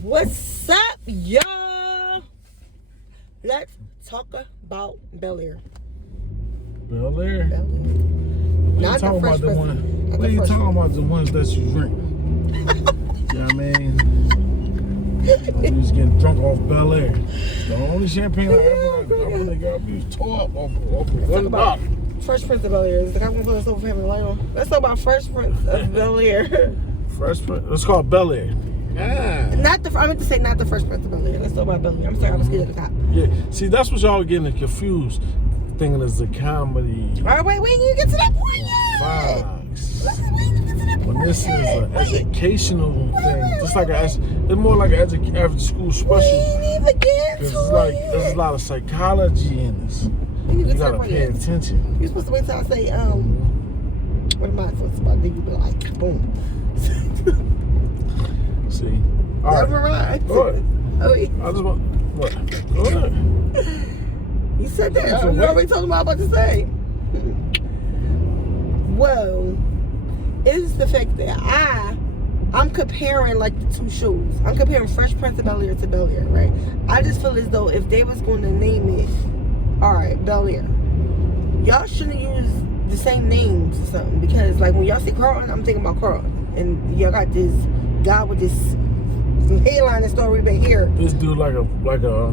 What's up, y'all? Let's talk about Bel Air. Bel Air? Bel Air. Not the fresh about the one. What are you talking about? The ones that you drink? You know what I mean? I'm just getting drunk off Bel Air. It's the only champagne I ever got. We was tore up off one bottle. Fresh Prince of Bel Air. Is the guy going to put us over family line on? Let's talk about Fresh Prince of Bel Air. Fresh Prince? Let's call it Bel Air. Ah. I meant to say not the Fresh Prince of Bel Air. Let's talk about Bel Air. I'm sorry, I was scared of the cop. Yeah, see, that's what y'all getting confused. Thinking it's a comedy. All right, wait, you get to that point yet? Fox. When this is an educational thing, just like it's more like an after school special. We ain't even get to it. There's a lot of psychology in this. You gotta pay attention. You're supposed to wait till I say, what am I supposed to about? Then you be like, boom. See? All right. Go ahead. Oh, yeah. I just want, what? Go ahead. You said that. I already told him what I was about to say. Well, it's the fact that I'm comparing like the two shows. I'm comparing Fresh Prince of Bel Air to Bel Air, right? I just feel as though if they was going to name it, all right, Bel Air, y'all shouldn't use the same names or something, because like when y'all see Carlton, I'm thinking about Carlton, and y'all got this guy with this hairline and story back here. This dude like a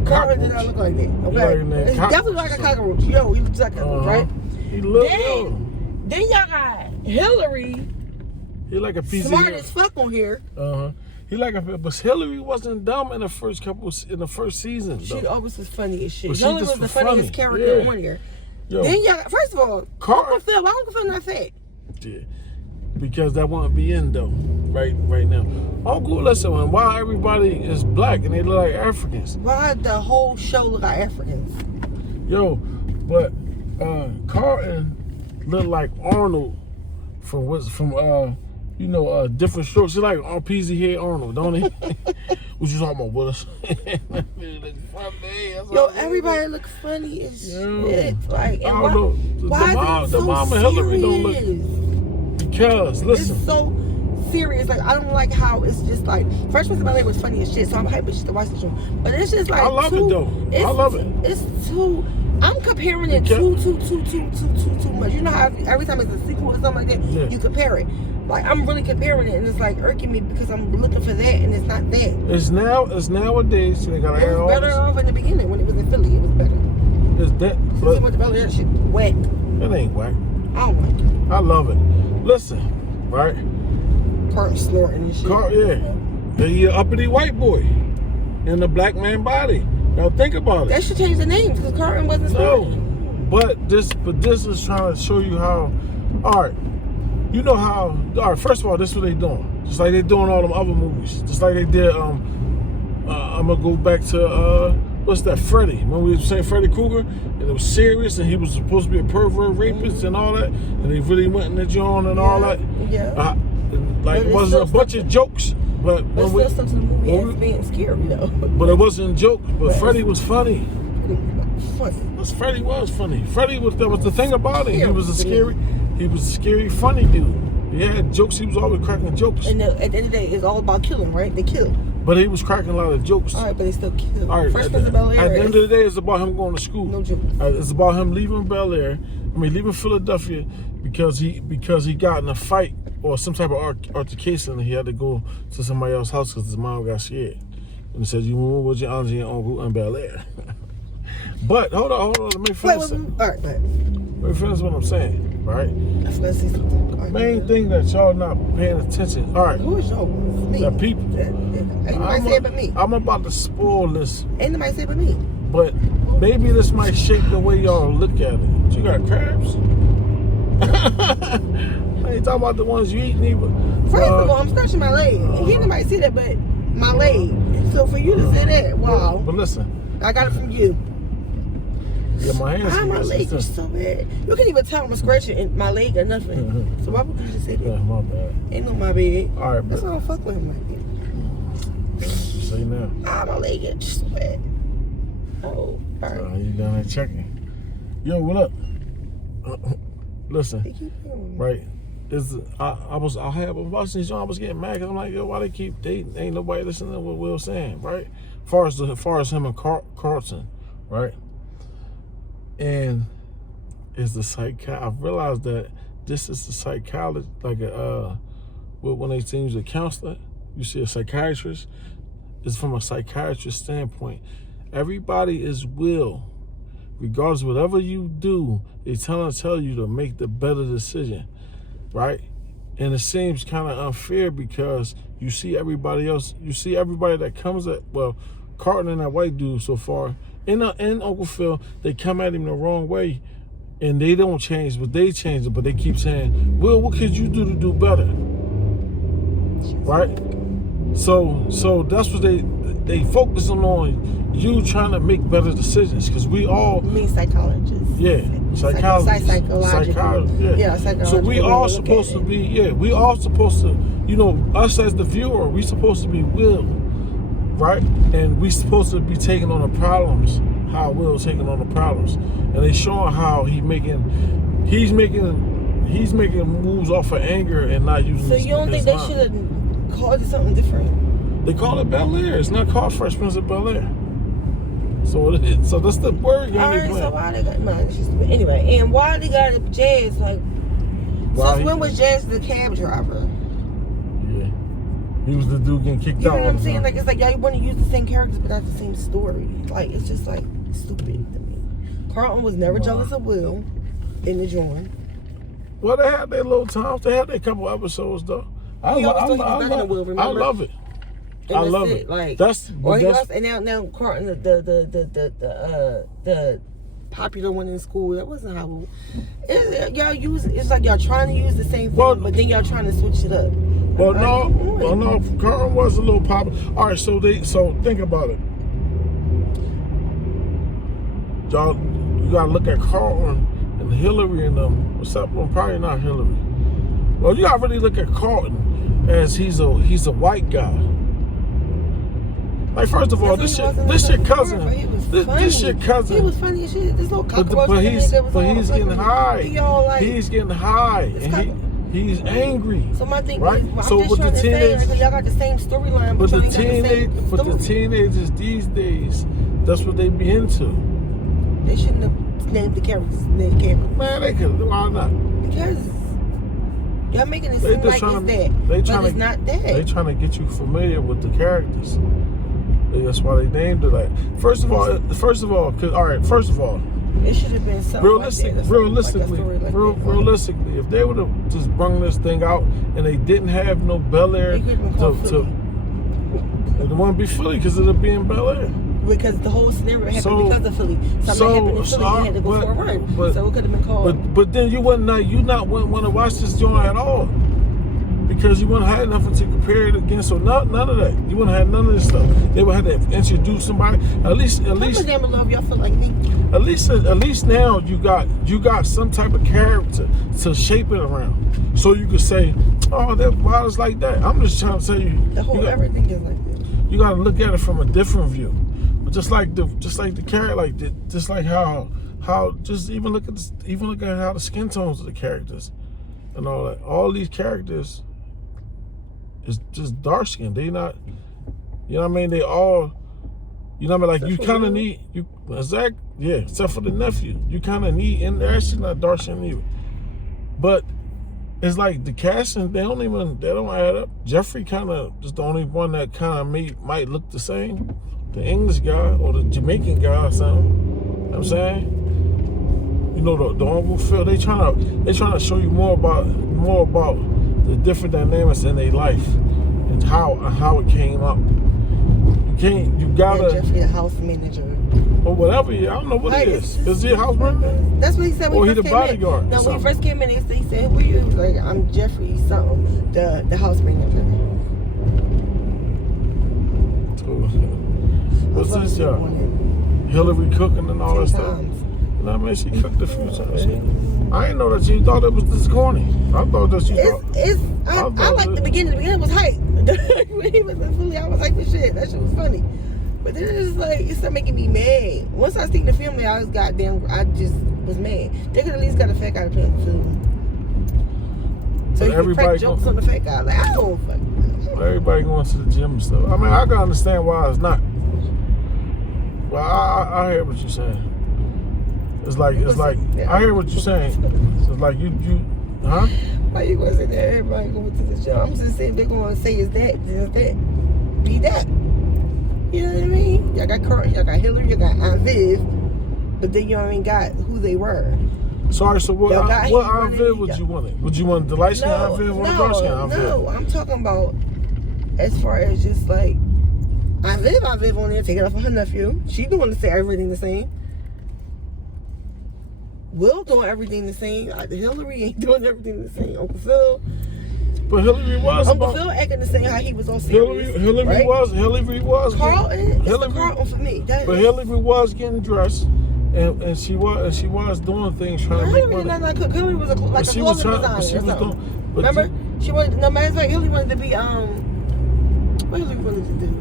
Carlton did not look like that. Okay, it's definitely like a cockroach. Yo, he looks like a cockroach, right? He looks. Then y'all got Hillary. He like a piece smart as fuck on here. He like but Hillary wasn't dumb in the first season. She always was funny as shit. But Hillary was the funniest character on here. Yo, then y'all got, first of all, Uncle Phil. Why Uncle Phil not fat? Yeah, because that won't be in though. Right now. Uncle, listen, why everybody is black and they look like Africans? Why the whole show look like Africans? Yo, but Carlton looked like Arnold from different shows. He like PZ Head Arnold, don't he? What you talking about, Willis? Yo, everybody look funny as shit. Like, and why the mom and Hillary don't look. Because listen, it's so serious. Like, I don't like how it's just like Fresh Prince of Bel Air was funny as shit, so I'm hyped to watch the show. But it's just like I love it though. I love it. It's too. I'm comparing it too much. You know how every time it's a sequel or something like that, you compare it. Like, I'm really comparing it, and it's like irking me because I'm looking for that, and it's not that. It's nowadays. So they gotta add all this. It was better off in the beginning when it was in Philly. It was better. It's that. But with the Bel Air shit, whack. It ain't whack. I don't like it. I love it. Listen, right? Carlton snorting and shit. He an uppity white boy in a black man body. Now think about it. That should change the names because Carlton wasn't snorting. No, but this is trying to show you how. All right, you know how. All right, first of all, this is what they doing. Just like they doing all them other movies. Just like they did. I'm gonna go back to what's that? Freddy. When we were saying Freddy Krueger, and it was serious, and he was supposed to be a pervert rapist and all that, and he really went in the joint and all that. Yeah. Like it wasn't a bunch of jokes, but when we still to the movie as being scary though. But it wasn't jokes. But Freddy was funny. Freddy was funny. Freddy was. That was the thing about it. He was a scary, funny dude. He had jokes. He was always cracking jokes. And at the end of the day, it's all about killing, right? They kill. But he was cracking a lot of jokes. All right, but they still kill. All right, Fresh Prince of Bel Air. At the end of the day, it's about him going to school. No joke. It's about him leaving leaving Philadelphia because he got in a fight or some type of altercation, and he had to go to somebody else's house because his mom got scared. And he said, "You move with your auntie and uncle in Bel Air." But hold on. Let me finish. All right, let me finish what I'm saying. Right? I forgot to say something. Main thing that y'all not paying attention. All right. Who is y'all? Me. The people. Ain't nobody say it but me. I'm about to spoil this. Ain't nobody say it but me. But maybe this might shape the way y'all look at it. You got crabs? I ain't talking about the ones you eat neither. First of all, I'm scratching my leg. And he nobody see that but my leg. So for you to say that, wow. But listen. I got it from you. Yeah, my hands. My leg is so bad. You can't even tell I'm scratching my leg or nothing. So why would you just say that? Yeah, my bad. Ain't no my bad. All right, that's why I don't fuck with him like that. Say now. My leg is so bad. Oh, all right. You down there checking? Yo, what up? Listen, right? I was watching this, I was getting mad because I'm like, yo, why they keep dating? Ain't nobody listening to what Will's saying, right? As far as him and Carlton, right? And is the I've realized that this is the psychologist, like when they use a counselor, you see a psychiatrist. It's from a psychiatrist standpoint. Everybody is Will. Regardless of whatever you do, they tell you to make the better decision, right? And it seems kind of unfair because you see everybody that comes at, well, Carlton and that white dude so far, in Uncle Phil, they come at him the wrong way, and they don't change, but they change it, but they keep saying, Will, what could you do to do better? Right? So that's what they focusing on, you trying to make better decisions, because we all... You mean psychologists? Yeah, psychologists. Psychological. Yeah, psychological. So we all supposed to be, we all supposed to, us as the viewer, we supposed to be Will, right? And we supposed to be taking on the problems, how Will's taking on the problems. And they showing how he's making moves off of anger and not using So you don't think they should have called it something different? They call it Bel Air. It's not called Fresh Prince of Bel Air. So that's the word. Alright, so why they got anyway? And why they got Jazz like? Since when was Jazz the cab driver? Yeah, he was the dude getting kicked out. You know what I'm saying? Like, it's like y'all want to use the same characters, but not the same story. Like, it's just like stupid to me. Carlton was never jealous of Will in the joint. Well, they had their little times. They had their couple episodes though. I love it. And I love it. it. Like, and now Carlton, the popular one in school. That wasn't how it's like y'all trying to use the same thing, but then y'all trying to switch it up. Well, no, Carlton was a little popular. All right, so think about it. Y'all, you gotta look at Carlton and Hillary and them. What's up? Well, probably not Hillary. Well, you gotta really look at Carlton as he's a white guy. Like, first of all, this your cousin. This your cousin. He was funny as shit. There's no cockroach. But he's getting high. He's getting high, and he's angry. So my thing right? is, so I'm just trying to say, y'all got the same storyline, but the teenagers these days, that's what they be into. They shouldn't have named the characters. Man, they could. Why not? Because y'all making it seem like it's that, but it's not that. They trying to get you familiar with the characters. That's why they named it that. First of all, it should have been something realistically, if they would have just brung this thing out and they didn't have no Bel Air it wouldn't be Philly because it'll be in Bel Air. Because the whole scenario happened because of Philly. Something happened in Philly, you had to go for a run. So it could have been called. But then you wouldn't want to watch this joint at all. Because you wouldn't have nothing to compare it against, so none of that. You wouldn't have none of this stuff. They would have to introduce somebody. At least. Damn love, y'all feel like me. At least now you got some type of character to shape it around, so you could say, oh, why it's like that. I'm just trying to tell you. Everything is like that. You got to look at it from a different view. But just like the character, just like how even look at how the skin tones of the characters and all that. All these characters. It's just dark skin. They not, you know what I mean? They all, you know what I mean? Like, you kind of need, except for the nephew. You kind of need, and they're actually not dark skin either. But it's like the casting, they don't add up. Jeffrey kind of is the only one that kind of might look the same. The English guy or the Jamaican guy or something. You know what I'm saying? You know, the Uncle Phil, they trying to show you more about the different dynamics in their life and how it came up. You gotta. Jeffrey, a house manager. Or whatever. I don't know what it is. Is he a house manager? That's what he said when he first came bodyguard in. No, when he first came in, he said, "Who are you?" Like, I'm Jeffrey something, the house manager. What's this job? Hillary cooking and all that stuff. You know what I mean? She cooked a few times. I didn't know that you thought it was this corny. I thought that I like the beginning. The beginning was hype. When he was in Philly, I was like, "The shit, that shit was funny." But then it's like, it started making me mad. Once I seen the family, I just was mad. They could at least got a fat guy to play the food. So you can crack jokes on the fat guy. Like, I don't fucking. Everybody going to the gym and stuff. I mean, I can understand why it's not. Well, I hear what you're saying. It's like I hear what you're saying. It's like you huh? Why you gonna say that everybody going to the gym? I'm just saying they're gonna say is that, be that. You know what I mean? Y'all got Kurt, y'all got Hillary, y'all got Aunt Viv, but then y'all ain't got who they were. Sorry, so what Aunt Viv would you want? Would you want the light skin Aunt Viv or the dark skin Aunt Viv? No, I'm talking about as far as just like Aunt Viv on there taking off her nephew. She doing everything the same. Will doing everything the same. Hillary ain't doing everything the same. Uncle Phil. But Hillary was Uncle Phil acting the same how he was on serious. Hillary right? was Carlton. It's Carlton for me. But Hillary was getting dressed, and she was doing things trying to make money. Hillary was like a clothing designer. Remember, she wanted. No matter of fact, Hillary wanted to be what Hillary wanted to do.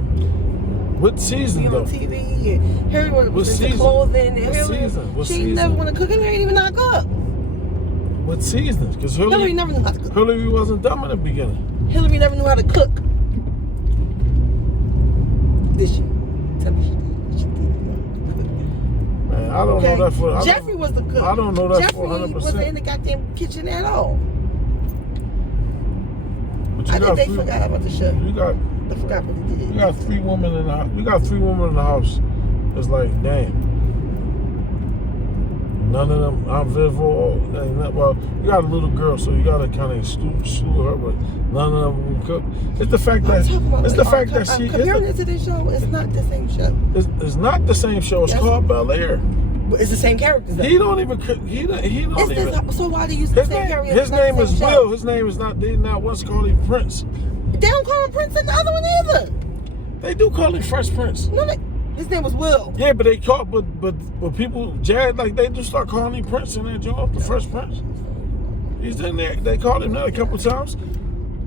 What season be though? On TV. And Hillary wanted to be into clothing. And she never wanted to cook. Hillary ain't even know how to cook. What seasons? Because Hillary never knew how to cook. Hillary wasn't dumb in the beginning. Hillary never knew how to cook. Did she? Tell me she did. Man, I don't know that for. Jeffrey was the cook. I don't know that Jeffrey for 100%. wasn't in the goddamn kitchen at all. But I think they forgot about the show. They forgot what they did. We got 3 women in the house. We got 3 women in the house. It's like, damn. None of them, Aunt Viv well, you got a little girl, so you gotta kind of slew her, but none of them will cook. It's the fact that she. Comparing it to this show, it's not the same show. It's not the same show. It's called Bel Air. But it's the same characters. Though. He don't even cook. He don't even. So why do you use the same characters? His name is Will. His name is not. They not once call him Prince. They don't call him Prince in the other one either. They do call him Fresh Prince. No, his name was Will. Yeah, but they call but people they do start calling him Prince in that joint, the Fresh Prince. He's in there. They called him that a couple times.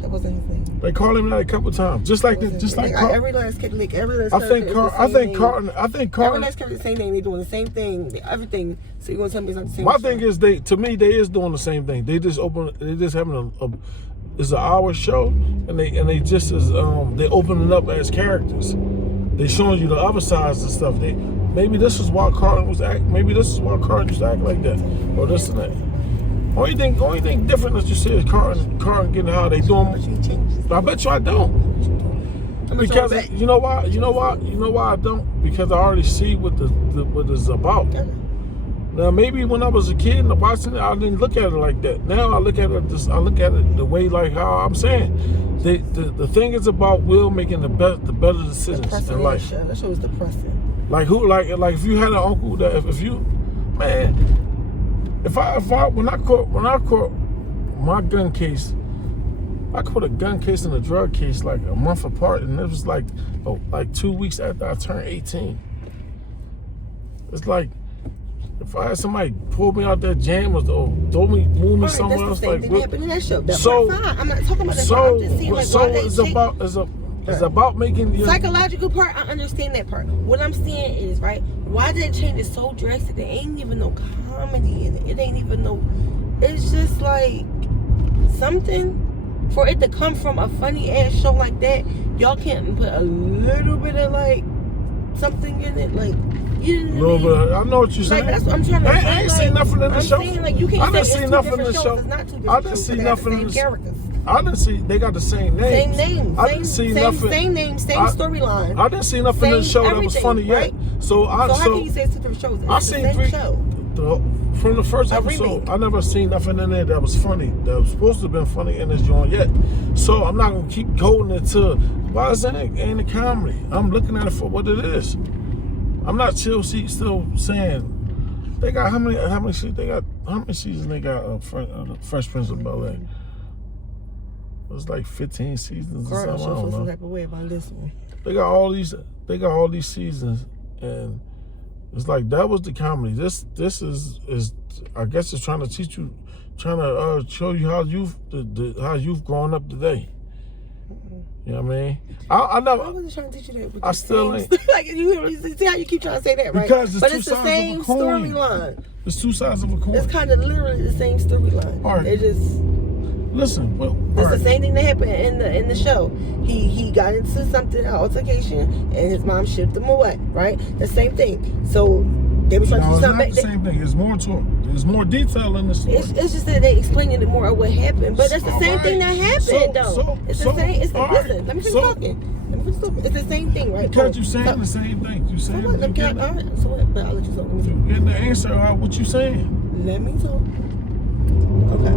That wasn't his name. They called him that a couple times. Just like every last character. I think Carlton. Every last character the same name. They doing the same thing. Everything. So you gonna tell me it's not the same? My thing is they is doing the same thing. They just having it's an hour show, and they just as they opening up as characters. They showing you the other sides and stuff. Maybe this is why Carlton was acting. Maybe this is why Carlton used to act like that, or this and that. Only thing different that you see is Carlton getting how they doing. I bet you I don't. Because you know why? You know why I don't? Because I already see what it's about. Now maybe when I was a kid and watching it, I didn't look at it like that. Now I look at it the way like how I'm saying. The thing is about Will making the better decisions in life. That show was depressing. Like if you had an uncle that if you when I caught my gun case, I caught a gun case and a drug case like a month apart, and it was like 2 weeks after I turned 18. It's like if I had somebody pull me out that jam or move me somewhere else, like happened in that show. I'm not talking about that. I'm just saying it's about making the psychological part. I understand that part. What I'm saying is why did it change it so drastic? There ain't even no comedy in it. It ain't even no. It's just like something for it to come from a funny ass show like that. Y'all can't put a little bit of something in it, you know what I mean? I know what you're saying. That's what I'm trying to say. I ain't seen nothing in the show. You can't I didn't say see it's nothing two in the different show. shows. It's not two different I didn't shows, see but nothing in the same characters. I didn't see. They got the same names. Same names. I didn't see nothing. Same name. Same storyline. I didn't see nothing in the show that was funny yet. So how can you say it's two different shows? I seen 3 from the first episode. I never seen nothing in there that was funny. That was supposed to have been funny in this joint yet. So I'm not gonna keep going into why is it in the comedy. I'm looking at it for what it is. I'm not still saying they got how many seasons they got? How many seasons they got? Fresh Prince of Bel Air. It was like 15 seasons or something. I don't know. Some type of way about this one. They got all these seasons, and it's like that was the comedy. This is I guess it's trying to teach you, show you how you've grown up today. You know what I mean? I never. I wasn't trying to teach you that. I still ain't. You see how you keep trying to say that, right? Because it's the same storyline. It's 2 sides of a coin. It's kind of literally the same storyline. All right. They just. Listen, well, It's all the right. same thing that happened in the show. He got into something, an altercation, and his mom shipped him away. Right, the same thing. So they was trying to No, do it's not something. the same thing. There's more to it. There's more detail in the story. It's just that they explaining it more of what happened, but that's the All same right. thing that happened though. It's the same. It's the, all right. listen, let me finish So- talking. Let me finish talking. It's the same thing, right? Because you So- saying the same thing. You So saying what? you All getting, right. So what? But I'll let you talk. Let me you talk. getting the answer out what you saying. Let me talk. Okay.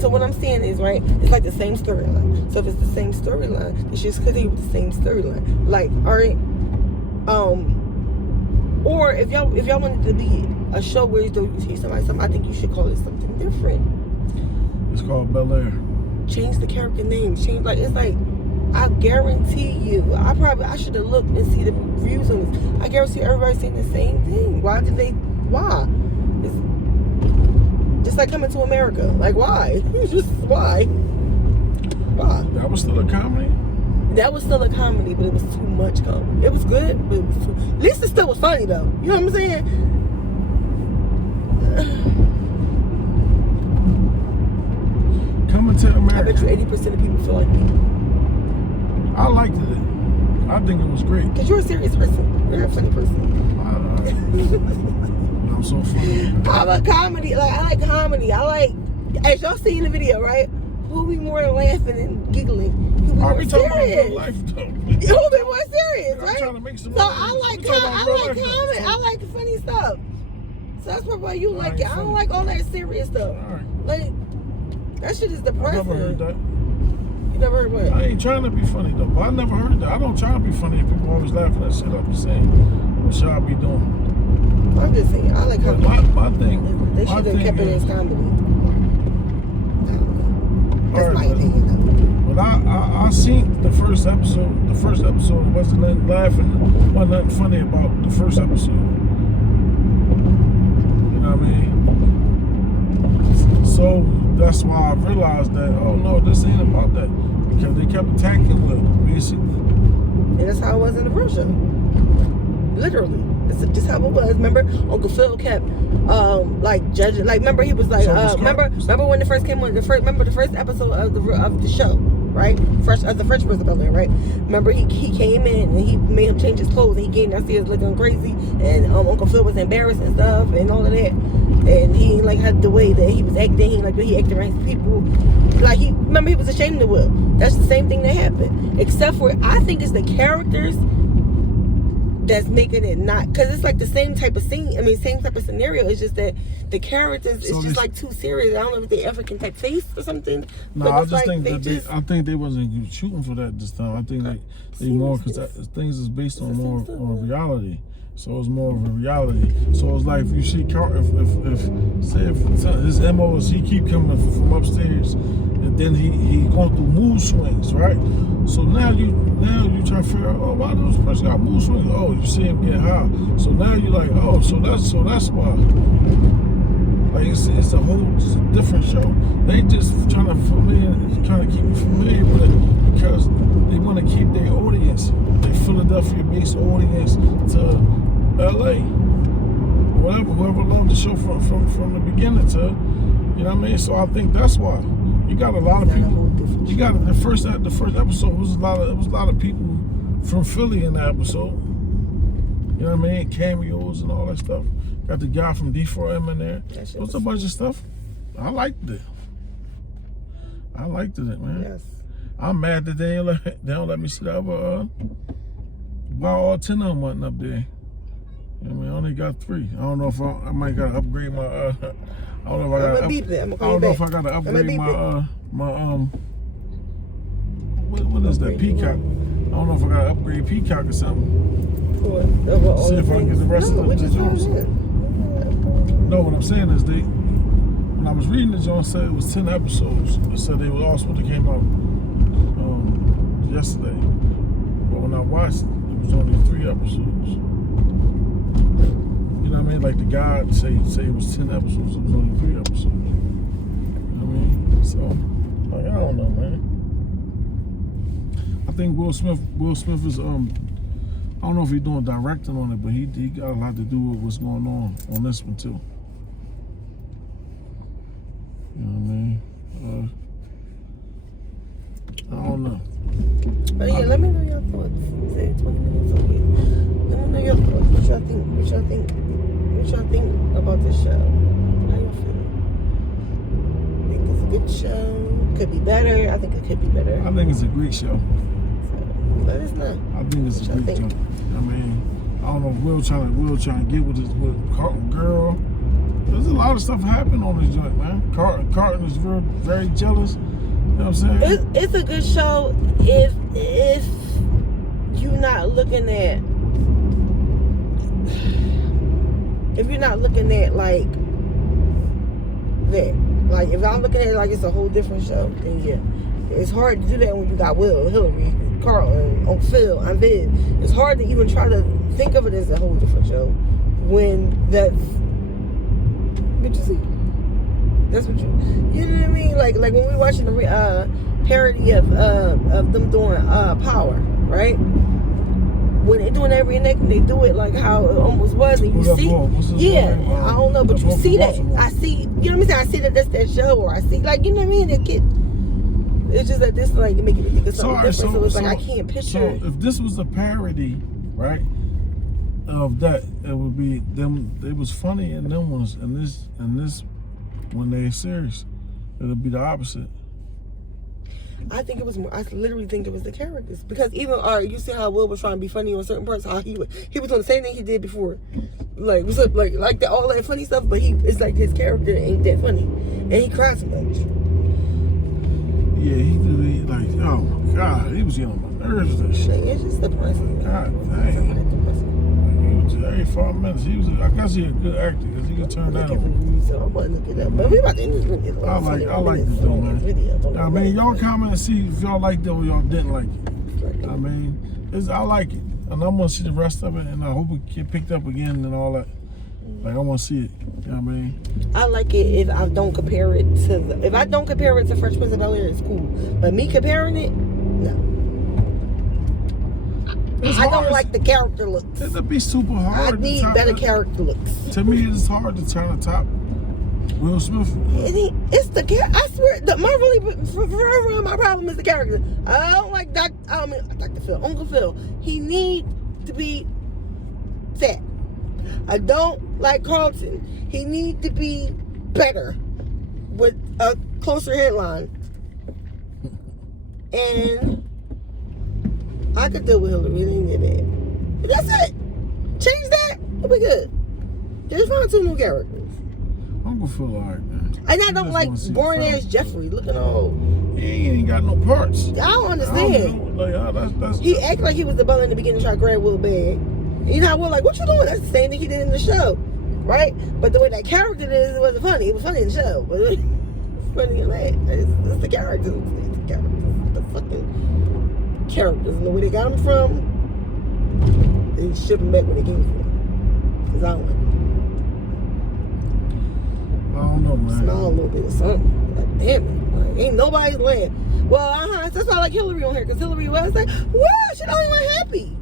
So what I'm saying is, right, it's like the same storyline. So if it's the same storyline, it should continue with the same storyline. Like, all right, or if y'all wanted to be a show where you teach somebody something, I think you should call it something different. It's called Bel Air. Change the character names. Change, like, it's like, I guarantee you, I should have looked and see the reviews on this. I guarantee you everybody's saying the same thing. Why? It's just like Coming to America. Like, why? Just why? Why? That was still a comedy. That was still a comedy, but it was too much comedy. It was good, but it was too... At least it still was funny, though. You know what I'm saying? Coming to I bet America. you 80% of people feel like me. I liked it. I think it was great. Because you're a serious person. You're a funny person. I'm so funny. I'm a comedy. Like, I like comedy. I like... As y'all see in the video, right? Who be more laughing and giggling? Who be Are more we talking about serious? real life though? Who be more serious, I'm right? trying to make some So money. I like We talking about real life, though. comedy. I like funny stuff. So that's probably why you like ain't it. I don't funny. like all that serious stuff. All right. Like, that shit is I depressing. never heard that. You never heard what? I ain't trying to be funny though. I never heard that. I don't try to be funny if people always laughing at shit I be saying. What should I be doing? I'm just saying, I like But comedy. my thing. They my should have thing kept it is- as comedy. all That's right, my but- opinion, But I seen the first episode. The first episode wasn't nothing laughing, wasn't nothing funny about the first episode. You know what I mean? So that's why I realized that, oh no, this ain't about that. Because they kept attacking Will, basically. And that's how it was in the first show. Literally. That's just how it was. Remember, Uncle Phil kept like judging. Like, remember he was like, So it was remember when the first came on the first episode of the show, right? The Fresh Prince of Bel Air, right? Remember he came in and he made him change his clothes and he came downstairs looking crazy and Uncle Phil was embarrassed and stuff and all of that. And he like had the way that he was acting, he like the way he acted around his people. Like he was ashamed of Will. That's the same thing that happened. Except for I think it's the characters that's making it not, because it's like the same type of scene. I mean, same type of scenario. It's just that the characters So it's just like too serious. I don't know if they African type face or something. No, but I it's just like think that I think they wasn't shooting for that this time. I think they more because things is based on more on reality. So it's more of a reality. So it's like if you see if his MO is he keep coming from upstairs and then he going through mood swings, right? So now you try to figure out, oh, why this person got mood swings? Oh, you see him getting high. So now you're like, oh, so that's why. Like it's a whole different show. They just trying to keep you familiar with it because they want to keep their audience, their Philadelphia-based audience, to LA. Whoever loved the show from the beginning to, you know what I mean? So I think that's why. You got a lot of people. You got the first episode was a lot of people from Philly in the episode. You know what I mean? Cameos and all that stuff. Got the guy from D4M in there. It was a bunch of stuff. I liked it. I liked it, man. Yes. I'm mad that they don't let me sit over. Why all 10 of them wasn't up there? You know what I mean? I only got 3. I don't know if I might gotta upgrade my. I don't know if I gotta. I don't know if I gotta upgrade my What is that? Peacock. I don't know if I gotta upgrade Peacock or something. See if I can get the rest of the Jones. No, what I'm saying is when I was reading the Jones said it was 10 episodes. It said they were all supposed to came out yesterday. But when I watched it was only 3 episodes. You know what I mean? Like the guy say it was 10 episodes, it was only 3 episodes. You know what I mean? So, like, I don't know, man. I think Will Smith is I don't know if he's doing directing on it, but he got a lot to do with what's going on this one too. You know what I mean? But yeah, let me know your thoughts. You said 20 minutes, okay. Let me know your thoughts. What y'all think? What y'all think about this show? How y'all feel? Think it's a good show? Could be better. I think it could be better. I think it's a great show. So let us know. I think it's a great show. I mean, I don't know if Will trying to get with Carlton girl. There's a lot of stuff happening on this joint, man. Carlton is very jealous. You know what I'm saying? It's a good show if you're not looking at like that. Like if I'm looking at it like it's a whole different show, then yeah. It's hard to do that when you got Will, Hillary, Carlton, Uncle Phil, I'm Vid. It's hard to even try to think of it as a whole different show when that's what you see. That's what you know what I mean? Like when we watching the parody of them doing Power, right? When they're doing that reenactment, they do it like how it almost was, and you see, I don't know, but you see that. I see, you know what I'm saying? I see that that's that show, or I see, like, you know what I mean? It's just that this like make it think of something different. So it's like I can't picture. So if this was a parody, right, of that, it would be them. It was funny in them ones, and this when they're serious, it'll be the opposite. I think it was more. I literally think it was the characters because even you see how Will was trying to be funny on certain parts. How he was doing the same thing he did before, like what's up, like all that funny stuff. But it's like his character ain't that funny, and he cries so much. Yeah, he did. Like, oh my God, he was getting on my nerves with that shit. It's just depressing. God dang. Every 5 minutes, I guess he's a good actor because he can turn that on. So I'm gonna look it up. But we about to end this video. I like this though, man. I mean, y'all comment and see if y'all liked it or y'all didn't like it. I mean, I like it, and I'm gonna see the rest of it, and I hope it get picked up again and all that. Like I want to see it. You know what I mean? I like it if I don't compare it to Fresh Prince of Bel-Air. It's cool, but me comparing it, no. I don't like the character looks. It'll be super hard. I need better character looks. To me, it's hard to try to top Will Smith. It's the character. I swear, my problem is the character. I don't like Dr. Phil, Uncle Phil. He needs to be fat. I don't like Carlton. He needs to be better with a closer headline. And I could deal with Hillary. It ain't that bad. But that's it. Change that. We'll be good. Just find 2 new characters. Uncle Phil, alright, man. And I don't like boring ass Jeffrey looking old. He ain't got no parts. I don't understand. He acted like he was the butler in the beginning trying to grab Will's bag. You know how Will like, what you doing? That's the same thing he did in the show. Right? But the way that character is, it wasn't funny. It was funny in the show. But it's funny in that. It's the characters. It's the characters. The fucking characters. And the way they got them from, they ship them back where they came from. Because I don't like them. I don't know, man. Smile a little bit or something. Like, damn it. Like, ain't nobody's land. Well, that's why I like Hillary on here. Because Hillary was like, wow, she don't even happy.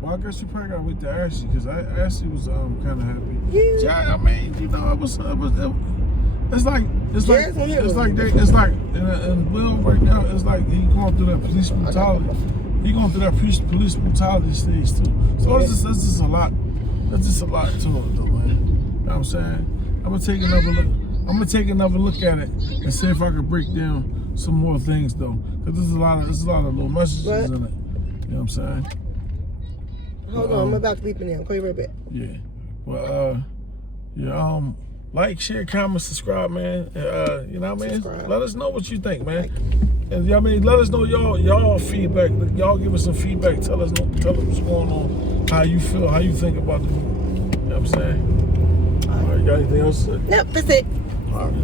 Well, I guess you probably got to wait to Ashley because Ashley was kind of happy. Yeah. I mean, you know, it's like and Will right now, it's like he going through that police brutality. He going through that police brutality stage too. So it's just a lot. That's just a lot to it, though, man. You know what I'm saying? I'm gonna take another look at it and see if I can break down some more things though, because there's a lot of little messages in it. You know what I'm saying? Hold on, I'm about to leap in there. I'll call you right back. Yeah. Well, like, share, comment, subscribe, man. You know what I mean? Let us know what you think, man. And I mean, let us know y'all feedback. Y'all give us some feedback. Tell us what's going on, how you feel, how you think about it. You know what I'm saying? All right, you got anything else to say? Nope, that's it. All right.